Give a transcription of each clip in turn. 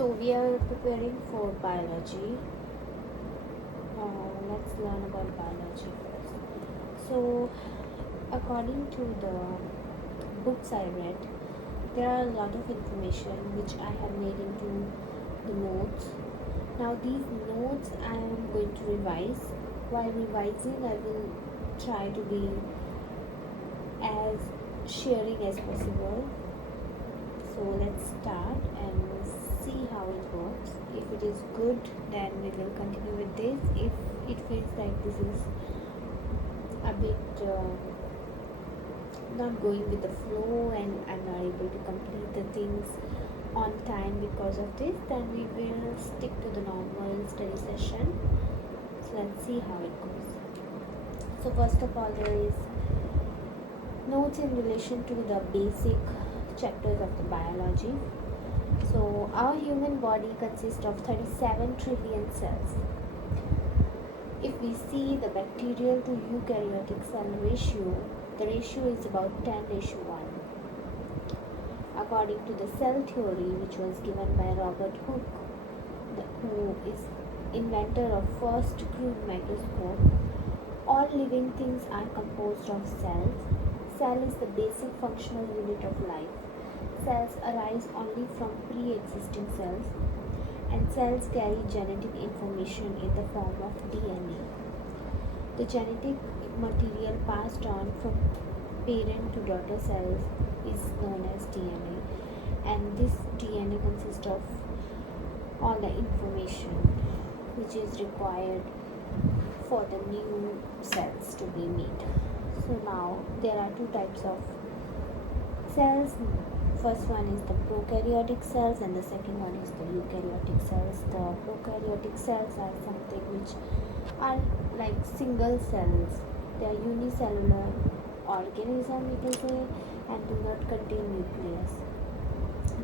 So we are preparing for biology. Let's learn about biology first. So, according to the books I read, there are a lot of information which I have made into the notes. Now these notes I am going to revise. While revising, I will try to be as sharing as possible. So let's start and see how it works. If it is good, then we will continue with this. If it feels like this is a bit not going with the flow and I'm not able to complete the things on time because of this, then we will stick to the normal study session. So let's see how it goes. So first of all, there is notes in relation to the basic chapters of the biology. So our human body consists of 37 trillion cells. If we see the bacterial to eukaryotic cell ratio, the ratio is about 10:1. According to the cell theory, which was given by Robert Hooke, who is inventor of first crude microscope, all living things are composed of cells. Cell is the basic functional unit of life. Cells arise only from pre-existing cells, and cells carry genetic information in the form of DNA. The genetic material passed on from parent to daughter cells is known as DNA, and this DNA consists of all the information which is required for the new cells to be made. So now there are two types of cells. First one is the prokaryotic cells and the second one is the eukaryotic cells. The prokaryotic cells are something which are like single cells. They are unicellular organism, you can say, and do not contain nucleus.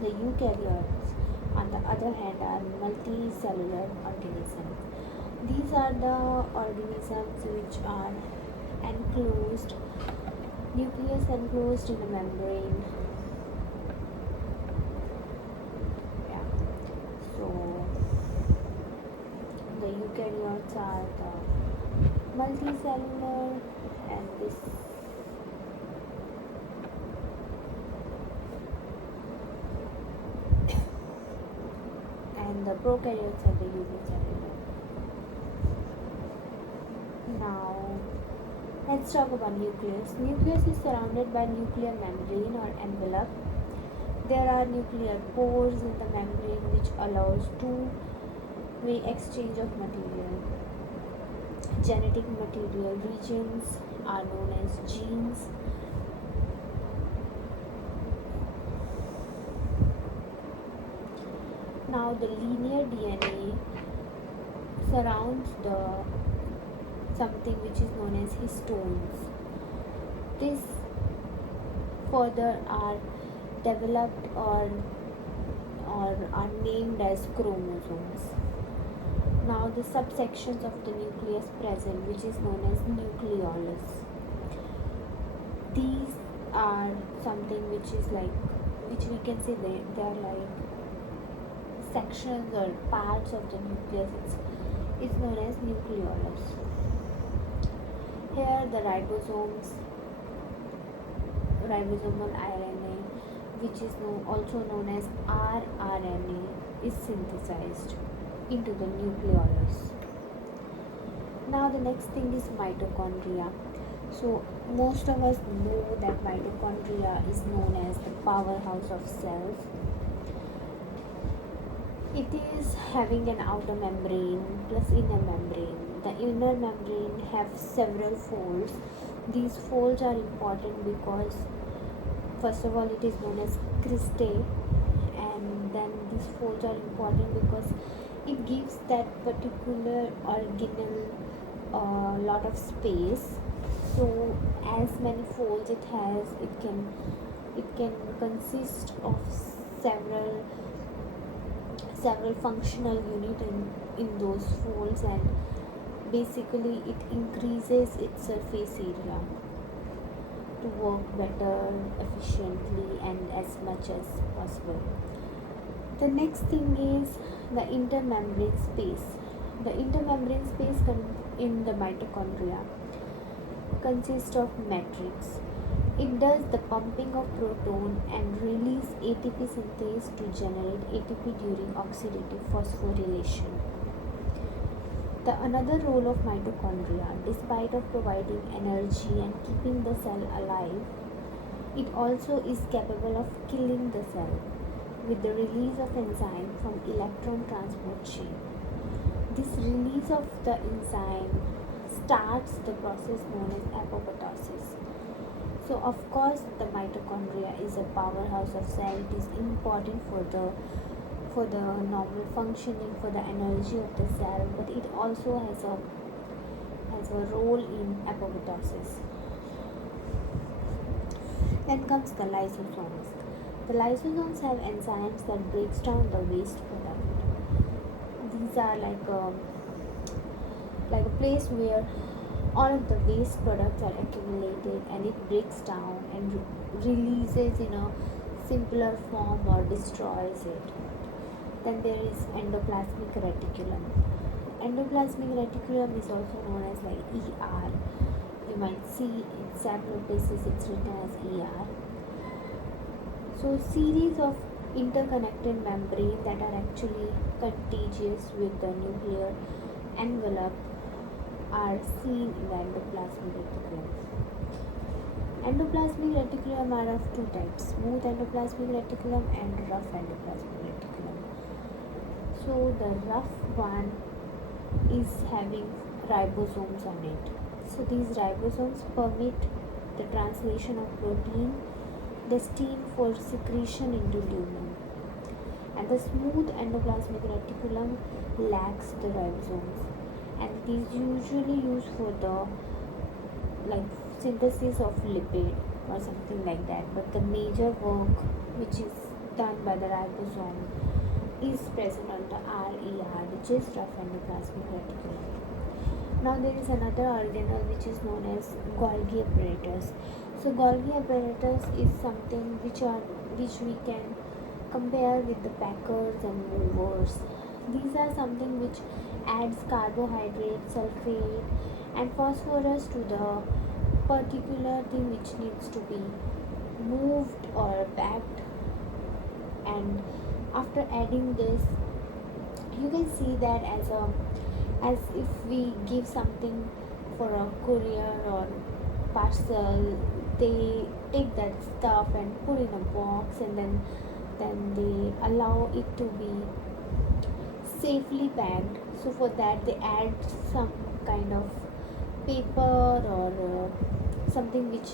The eukaryotes, on the other hand, are multicellular organisms. These are the organisms which are enclosed, nucleus enclosed in a membrane. Yeah. So the eukaryotes are the multicellular, and this and the prokaryotes are the unicellular. Now let's talk about nucleus. Nucleus is surrounded by nuclear membrane or envelope. There are nuclear pores in the membrane which allows two-way exchange of material. Genetic material regions are known as genes. Now the linear DNA surrounds the something which is known as histones. This further are developed or are named as chromosomes. Now the subsections of the nucleus present, which is known as nucleolus. These are something which is like, which we can say they are like sections or parts of the nucleus. It's known as nucleolus. Here the ribosomal RNA, which is also known as rRNA, is synthesized into the nucleolus. Now the next thing is mitochondria. So most of us know that mitochondria is known as the powerhouse of cells. It is having an outer membrane plus inner membrane. The inner membrane have several folds. These folds are important because first of all it is known as cristae, and then these folds are important because it gives that particular organelle a lot of space. So as many folds it has, it can consist of several functional unit in those folds, and basically it increases its surface area to work better, efficiently, and as much as possible. The next thing is the intermembrane space. The intermembrane space in the mitochondria consists of matrix. It does the pumping of proton and release ATP synthase to generate ATP during oxidative phosphorylation. The another role of mitochondria, despite of providing energy and keeping the cell alive, it also is capable of killing the cell with the release of enzyme from electron transport chain. This release of the enzyme starts the process known as apoptosis. So of course the mitochondria is a powerhouse of cell. It is important for the normal functioning, for the energy of the cell, but it also has a role in apoptosis. Then comes the lysosomes. The lysosomes have enzymes that breaks down the waste product. These are like a place where all of the waste products are accumulated and it breaks down and releases in a simpler form or destroys it. Then there is endoplasmic reticulum. Endoplasmic reticulum is also known as like ER. You might see in several places it's written as ER. So series of interconnected membranes that are actually contagious with the nuclear envelope are seen in the endoplasmic reticulum. Endoplasmic reticulum are of two types, smooth endoplasmic reticulum and rough endoplasmic reticulum. So the rough one is having ribosomes on it. So these ribosomes permit the translation of protein destined for secretion into lumen. And the smooth endoplasmic reticulum lacks the ribosomes, and it is usually used for the synthesis of lipid or something like that, but the major work which is done by the ribosome is present on the RER, which is rough endoplasmic reticulum. Now there is another organelle which is known as Golgi apparatus. So Golgi apparatus is something which we can compare with the packers and movers. These are something which adds carbohydrate, sulfate and phosphorus to the particular thing which needs to be moved or packed, and after adding this you can see that as if we give something for a courier or parcel. They take that stuff and put in a box, and then they allow it to be safely packed. So for that they add some kind of paper or something which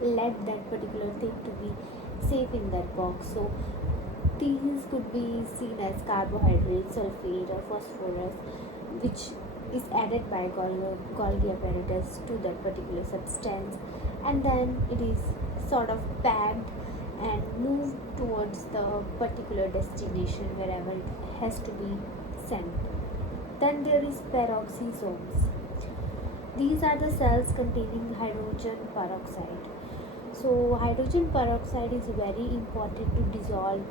let that particular thing to be safe in that box. So these could be seen as carbohydrates, sulfate or phosphorus, which is added by Golgi apparatus to that particular substance, and then it is sort of packed and moved towards the particular destination wherever it has to be sent. Then there is peroxisomes. These are the cells containing hydrogen peroxide. So hydrogen peroxide is very important to dissolve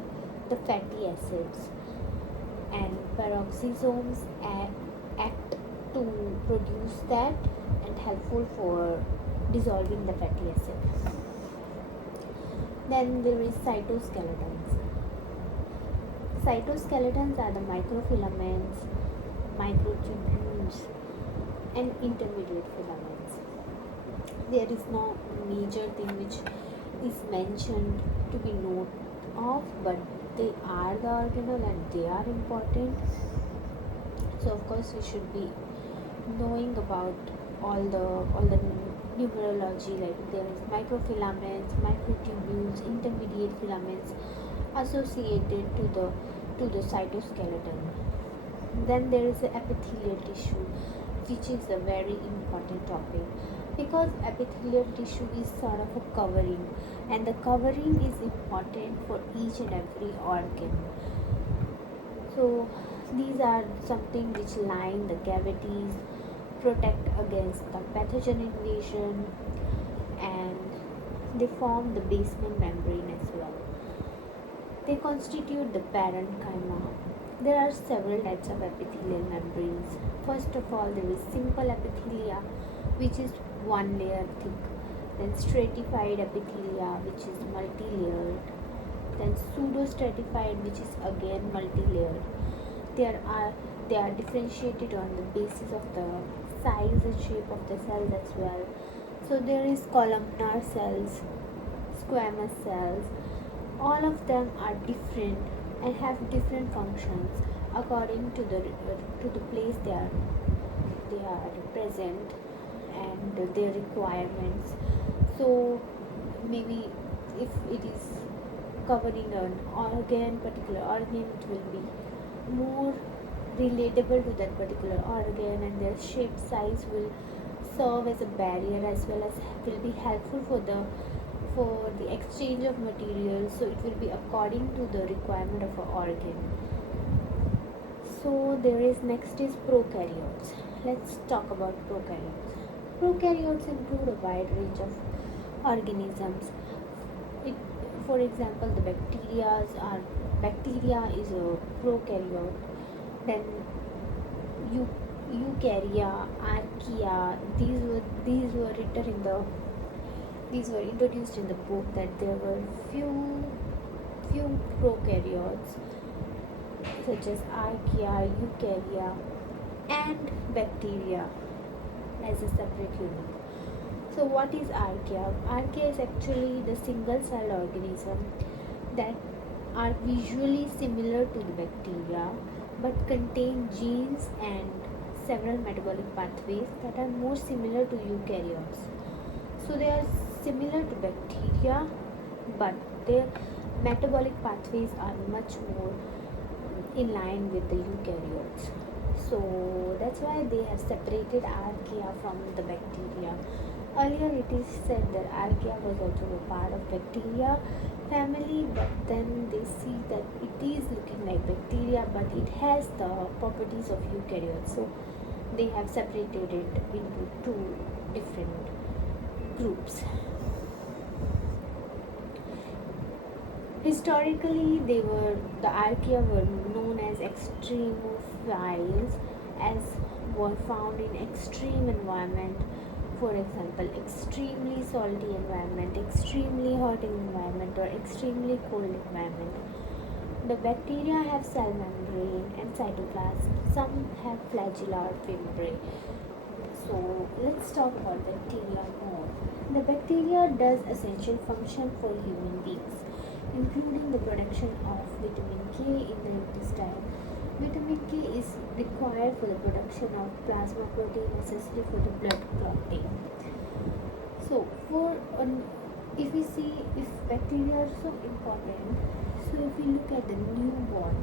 the fatty acids, and peroxisomes act to produce that and helpful for dissolving the fatty acid. Then there is cytoskeletons. Cytoskeletons are the microfilaments, microtubules and intermediate filaments. There is no major thing which is mentioned to be noted of, but they are the organelle and they are important. So of course we should be knowing about all the numerology, like there is microfilaments, microtubules, intermediate filaments associated to the cytoskeleton. Then there is the epithelial tissue, which is a very important topic, because epithelial tissue is sort of a covering, and the covering is important for each and every organ. So these are something which line the cavities, protect against the pathogen invasion, and they form the basement membrane as well. They constitute the parenchyma. There are several types of epithelial membranes. First of all, there is simple epithelia, which is one layer thick. Then stratified epithelia, which is multi-layered. Then pseudostratified, which is again multi-layered. There are they are differentiated on the basis of the size and shape of the cells as well. So there is columnar cells, squamous cells. All of them are different and have different functions according to the place they are present and their requirements. So maybe if it is covering an organ, particular organ, it will be more relatable to that particular organ, and their shape size will serve as a barrier as well as will be helpful for the exchange of materials. So it will be according to the requirement of an organ. So there is next is prokaryotes. Let's talk about prokaryotes. Prokaryotes include a wide range of organisms. It, for example, the bacteria is a prokaryote. Then eukarya, archaea. These were introduced in the book, that there were few prokaryotes such as archaea, eukarya, and bacteria as a separate unit. So what is archaea? Archaea is actually the single cell organism that are visually similar to the bacteria but contain genes and several metabolic pathways that are more similar to eukaryotes. So they are similar to bacteria, but their metabolic pathways are much more in line with the eukaryotes. So that's why they have separated archaea from the bacteria. Earlier it is said that archaea was also a part of bacteria family, but then they see that it is looking like bacteria, but it has the properties of eukaryotes. So they have separated it into two different groups. Historically, the archaea were known as extremophiles, as were found in extreme environment. For example, extremely salty environment, extremely hot environment, or extremely cold environment. The bacteria have cell membrane and cytoplasm. Some have flagella or fimbriae. So let's talk about bacteria more. The bacteria does essential function for human beings, including the production of vitamin K in the intestine. Vitamin K is required for the production of plasma protein necessary for the blood clotting. So if we see if bacteria are so important, so if we look at the newborn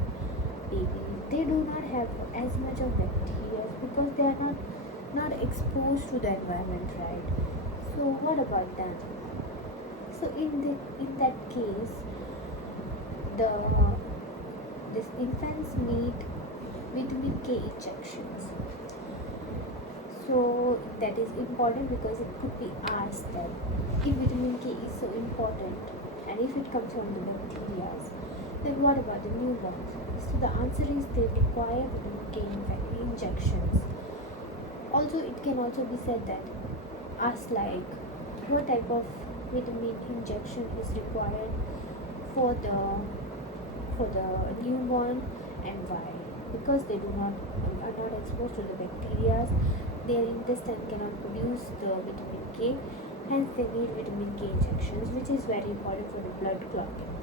baby, they do not have as much of bacteria because they are not exposed to the environment, right? So what about them? So in that case, this infants need vitamin K injections. So that is important because it could be asked that if vitamin K is so important and if it comes from the bacteria, then what about the newborns? So the answer is they require vitamin K injections. Also, it can also be said that asked like what type of vitamin injection is required for the newborn and why? Because they are not exposed to the bacteria, their intestine cannot produce the vitamin K, hence they need vitamin K injections, which is very important for the blood clotting.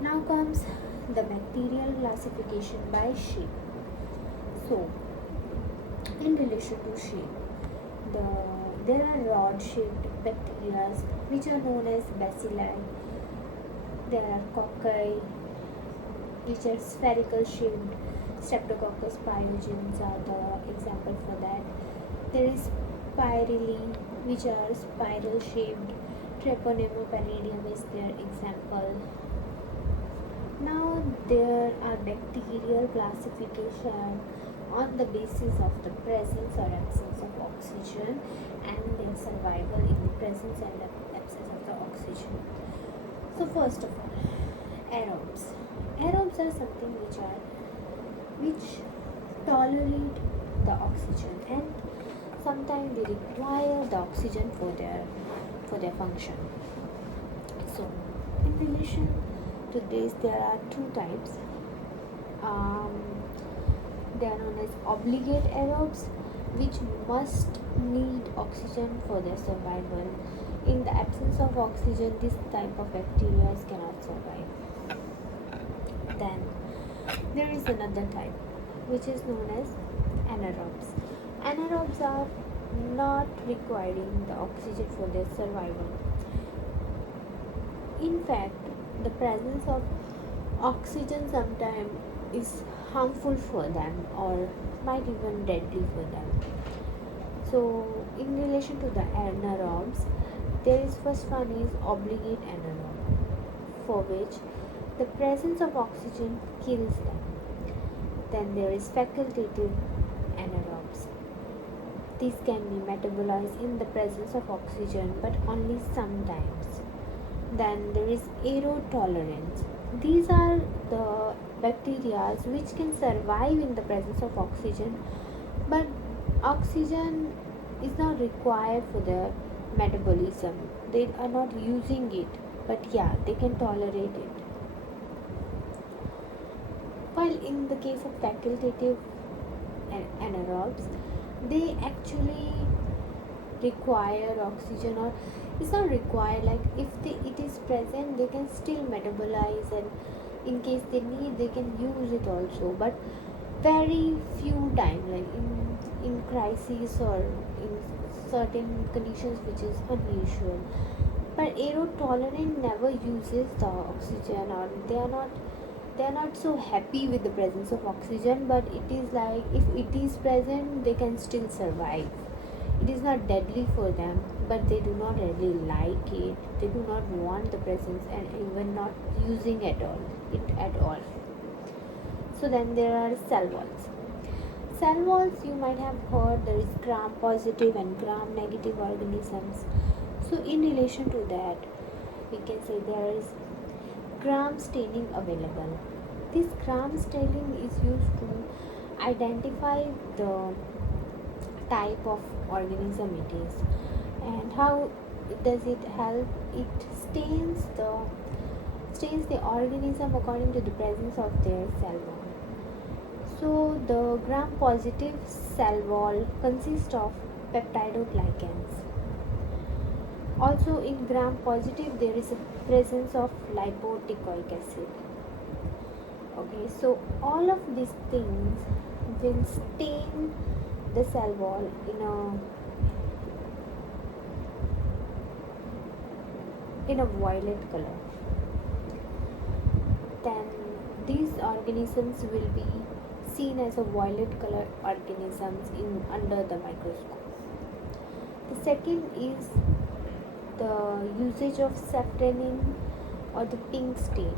Now comes the bacterial classification by shape. So in relation to shape, there are rod-shaped bacteria which are known as bacilli. There are cocci, which are spherical shaped. Streptococcus pyogenes are the example for that. There is spirally, which are spiral shaped. Treponema pallidum is their example. Now there are bacterial classification on the basis of the presence or absence of oxygen and their survival in the presence and absence of the oxygen. So first of all, Aerobes. Aerobes are something which tolerate the oxygen, and sometimes they require the oxygen for their function. So, in relation to this, there are two types. Um, they are known as obligate aerobes, which must need oxygen for their survival. In the absence of oxygen, this type of bacteria cannot survive. Then there is another type, which is known as anaerobes. Anaerobes are not requiring the oxygen for their survival. In fact, the presence of oxygen sometimes is harmful for them or might even deadly for them. So, in relation to the anaerobes, there is first one is obligate anaerobe, for which the presence of oxygen kills them. Then there is facultative anaerobes. These can be metabolized in the presence of oxygen, but only sometimes. Then there is aerotolerance. These are the bacteria which can survive in the presence of oxygen, but oxygen is not required for their metabolism. They are not using it, but yeah, they can tolerate it. While in the case of facultative anaerobes, they actually require oxygen, or it's not required, like if it is present they can still metabolize, and in case they need they can use it also, but very few time, like in crises or in certain conditions which is unusual. But aerotolerant never uses the oxygen, or they are not so happy with the presence of oxygen, but it is like if it is present they can still survive. It is not deadly for them, but they do not really like it. They do not want the presence and even not using it at all. So then there are cell walls. Cell walls, you might have heard, there is gram positive and gram negative organisms. So in relation to that, we can say there is gram staining available. This gram staining is used to identify the type of organism it is. And how does it help? It stains the organism according to the presence of their cell wall. So the gram positive cell wall consists of peptidoglycans. Also in gram positive there is a presence of lipoic acid. Okay, so all of these things will stain the cell wall in a violet color. Then these organisms will be seen as a violet color organisms under the microscope. The second is the usage of safranin or the pink stain.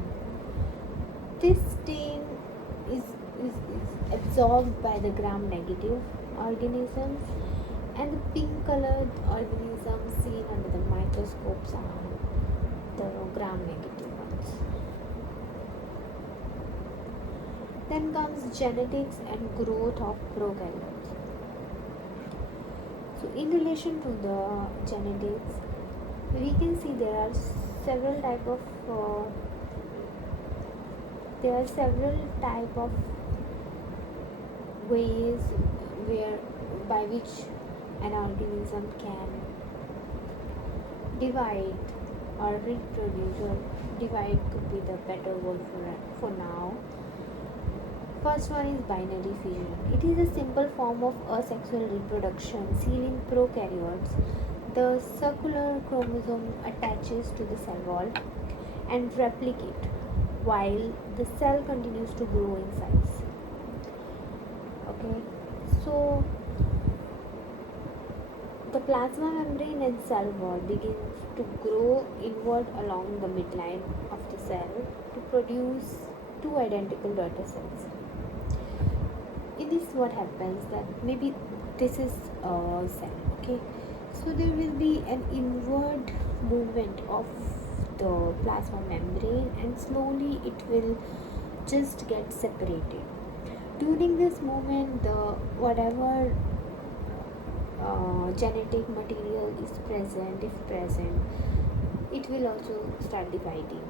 This stain is absorbed by the gram negative organisms, and the pink colored organisms seen under the microscopes are the gram negative ones. Then comes genetics and growth of prokaryotes. So in relation to the genetics, we can see there are several type of ways by which an organism can divide or reproduce, or divide could be the better word for now. First one is binary fission. It is a simple form of asexual reproduction seen in prokaryotes. The circular chromosome attaches to the cell wall and replicate while the cell continues to grow in size. Okay, so the plasma membrane and cell wall begins to grow inward along the midline of the cell to produce two identical daughter cells. In this, what happens that maybe this is a cell. Okay, so there will be an inward movement of the plasma membrane, and slowly it will just get separated. During this moment, the whatever genetic material is present, if present, it will also start dividing.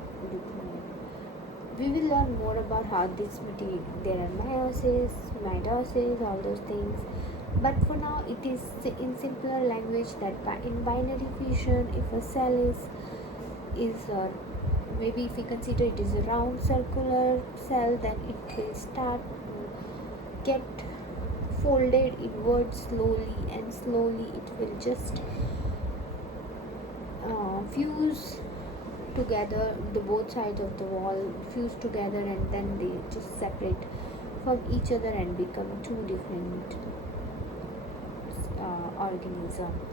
We will learn more about how this material, there are meiosis, mitosis, all those things. But for now, it is in simpler language that in binary fission, if a cell is maybe if we consider it is a round circular cell, then it will start to get folded inward slowly, and slowly it will just fuse together. The both sides of the wall fuse together, and then they just separate from each other and become two different organisms.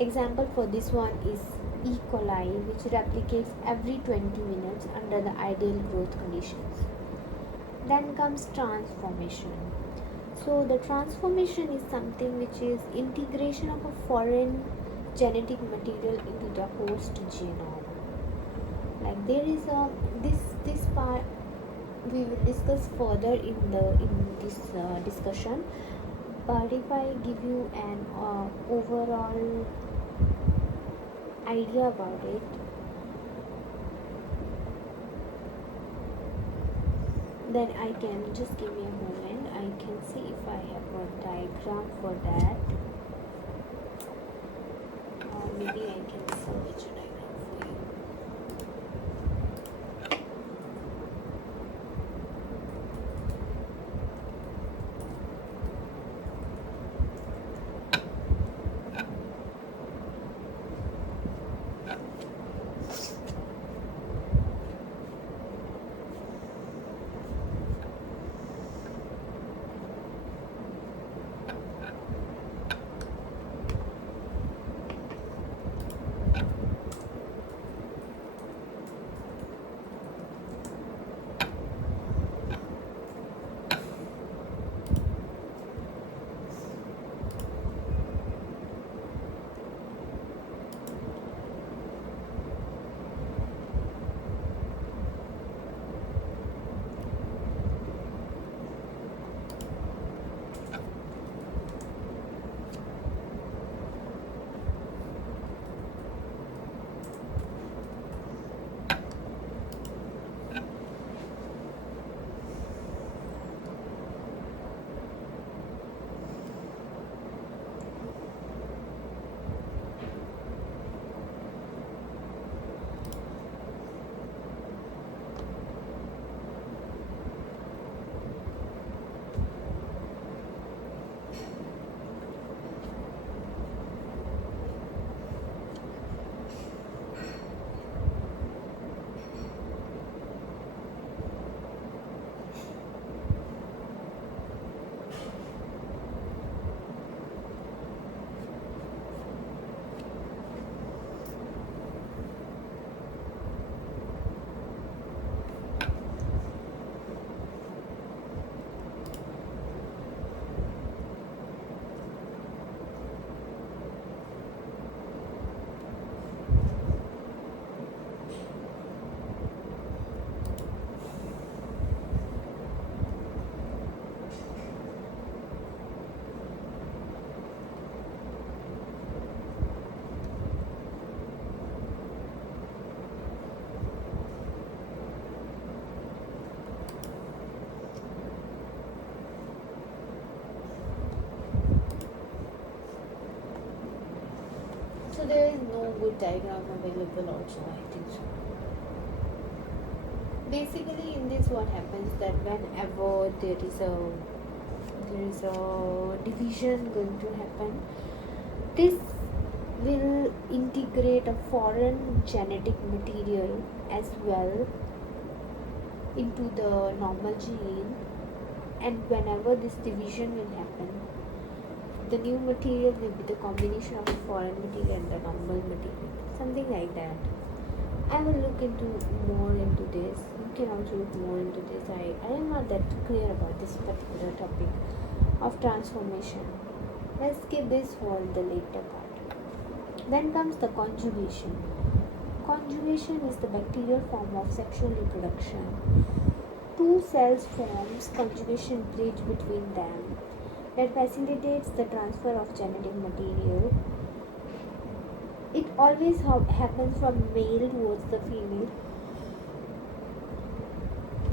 Example for this one is E. coli, which replicates every 20 minutes under the ideal growth conditions. Then comes transformation. So the transformation is something which is integration of a foreign genetic material into the host genome. Like there is a this part we will discuss further in this discussion. But if I give you an overall idea about it, then I can just give me a moment. I can see if I have a diagram for that. Maybe I can search a diagram for you. So there is no good diagram available also, I think so. Basically in this what happens that whenever there is a division going to happen, this will integrate a foreign genetic material as well into the normal gene, and whenever this division will happen, the new material will be the combination of the foreign material and the normal material, something like that. I will look into more into this. You can also look more into this. I am not that clear about this particular topic of transformation. Let's skip this for the later part. Then comes the conjugation. Conjugation is the bacterial form of sexual reproduction. Two cells forms conjugation bridge between them that facilitates the transfer of genetic material. It always happens from male towards the female,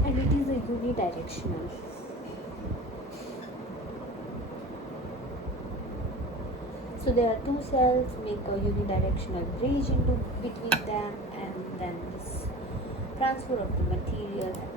and it is a unidirectional. So there are two cells make a unidirectional bridge into between them, and then this transfer of the material happens.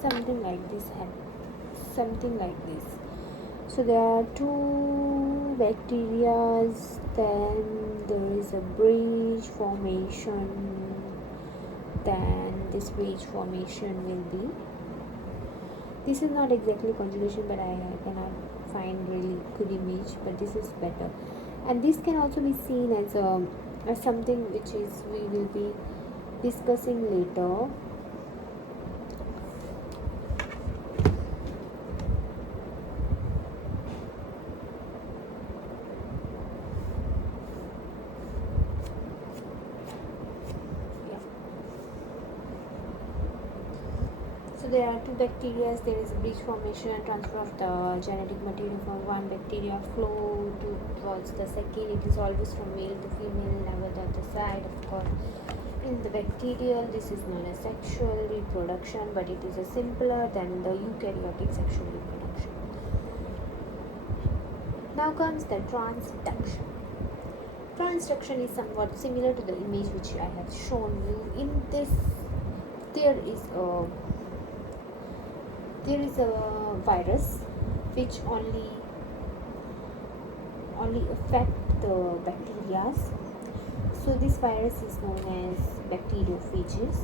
Something like this something like this. So there are two bacteria, then there is a bridge formation, then this bridge formation will be, this is not exactly conjugation, but I cannot find really good image, but this is better. And this can also be seen as something which is we will be discussing later. So there are two bacteria, there is a bridge formation and transfer of the genetic material from one bacteria flow towards the second. It is always from male to female, never the other side, of course. In the bacterial, this is known as sexual reproduction, but it is a simpler than the eukaryotic sexual reproduction. Now comes the transduction. Transduction is somewhat similar to the image which I have shown you. In this, there is a virus which only affect the bacteria. So this virus is known as bacteriophages.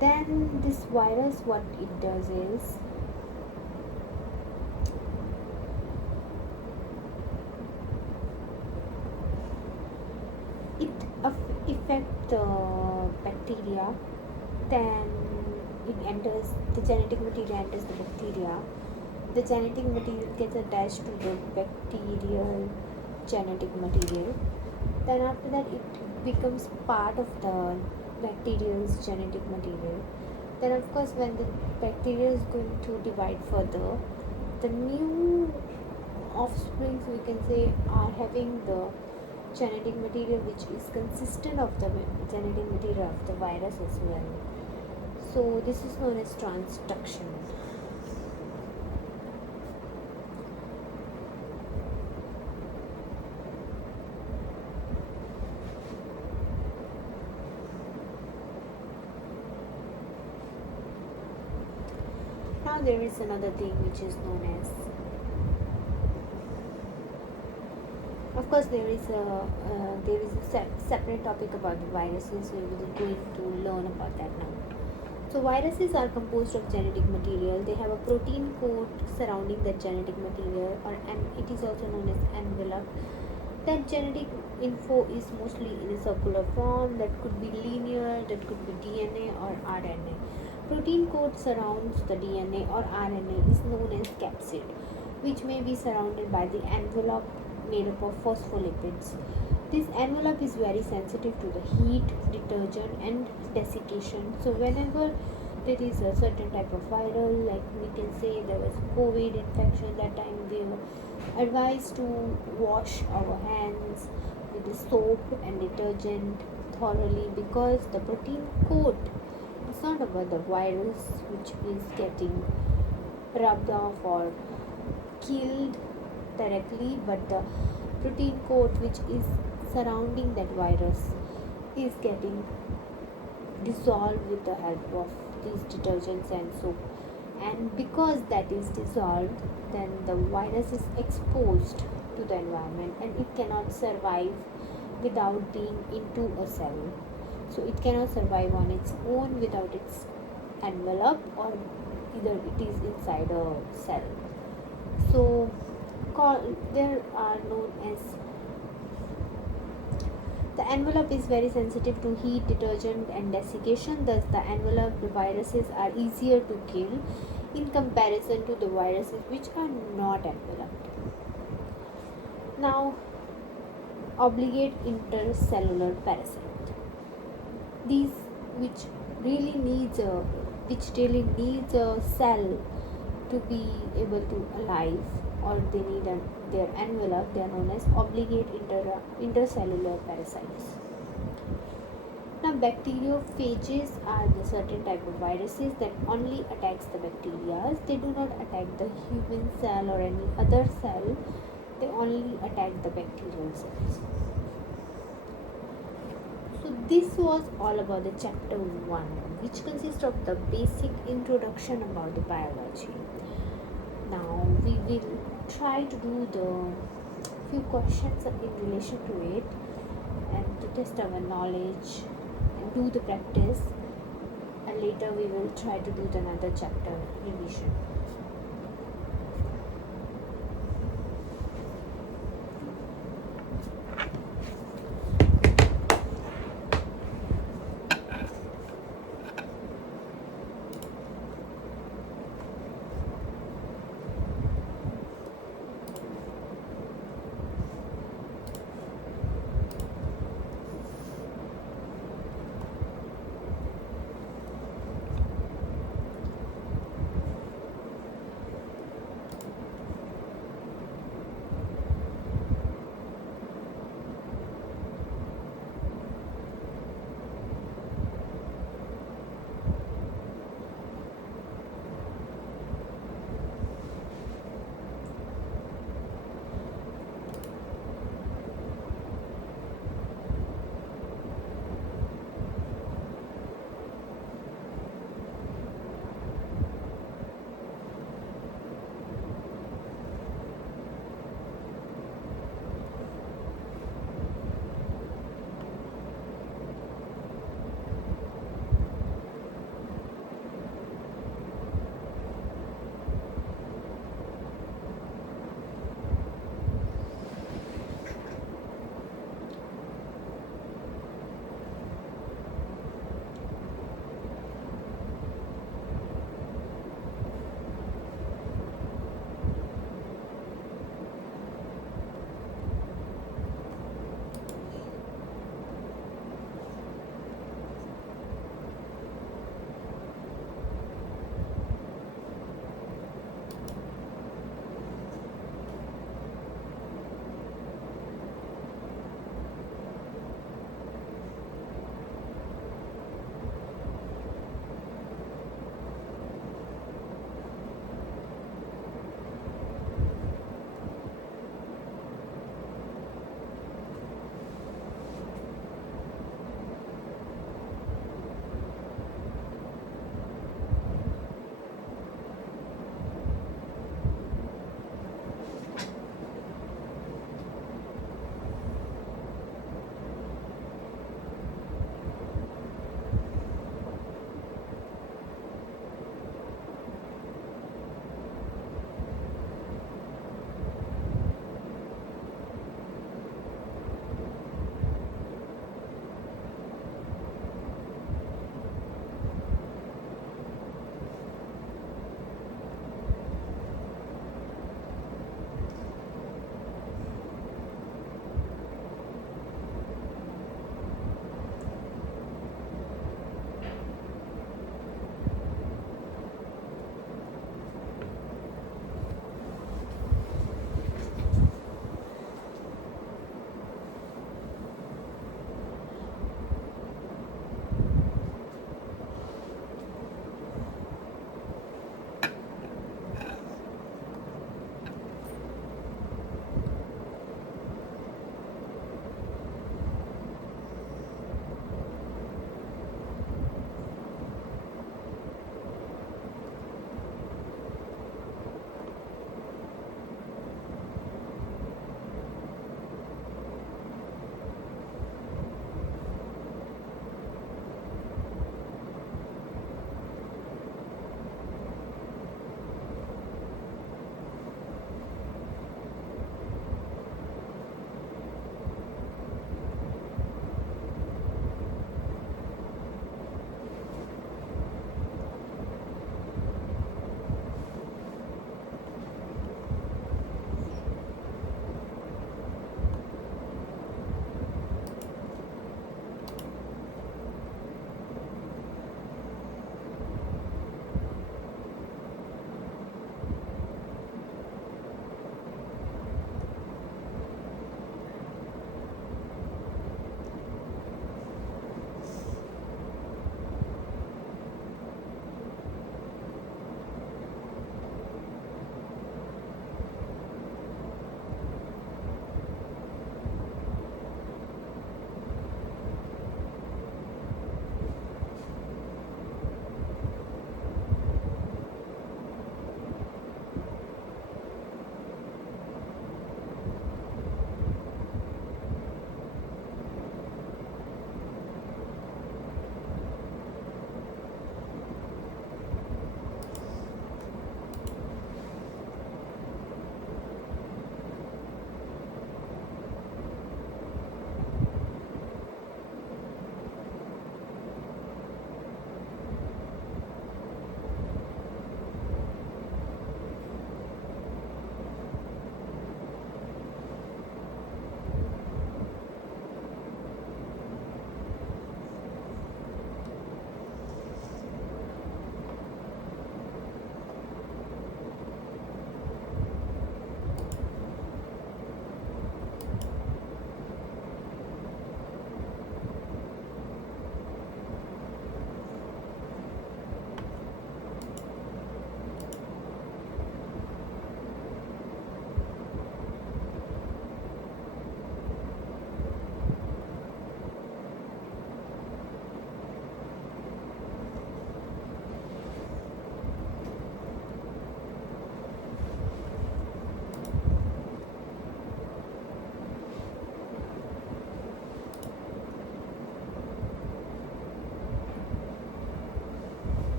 Then this virus, what it does is it affect the bacteria, then it enters, the genetic material enters the bacteria. The genetic material gets attached to the bacterial genetic material. Then after that it becomes part of the bacterial's genetic material. Then of course when the bacteria is going to divide further, the new offsprings we can say are having the genetic material which is consistent of the genetic material of the virus as well. So this is known as transduction. Now there is another thing which is known as, of course there is a separate topic about the viruses. We will going to learn about that now. So viruses are composed of genetic material. They have a protein coat surrounding that genetic material, and it is also known as envelope. That genetic info is mostly in a circular form. That could be linear, that could be DNA or RNA. Protein coat surrounds the DNA or RNA is known as capsid, which may be surrounded by the envelope made up of phospholipids. This envelope is very sensitive to the heat, detergent and desiccation. So whenever there is a certain type of viral, like we can say there was COVID infection, that time we were advised to wash our hands with the soap and detergent thoroughly, because the protein coat is not about the virus which is getting rubbed off or killed directly, but the protein coat which is surrounding that virus is getting dissolved with the help of these detergents and soap, and because that is dissolved, then the virus is exposed to the environment and it cannot survive without being into a cell. So it cannot survive on its own without its envelope, or either it is inside a cell. So there are known as, the envelope is very sensitive to heat, detergent, and desiccation. Thus, the enveloped viruses are easier to kill in comparison to the viruses which are not enveloped. Now, obligate intercellular parasite. These which really needs a cell to be able to alive, or they need their envelope, they are known as obligate intercellular parasites. Now, bacteriophages are the certain type of viruses that only attacks the bacteria. They do not attack the human cell or any other cell. They only attack the bacterial cells. So this was all about the chapter 1, which consists of the basic introduction about the biology. Now we will try to do the few questions in relation to it, and to test our knowledge and do the practice, and later we will try to do another chapter revision.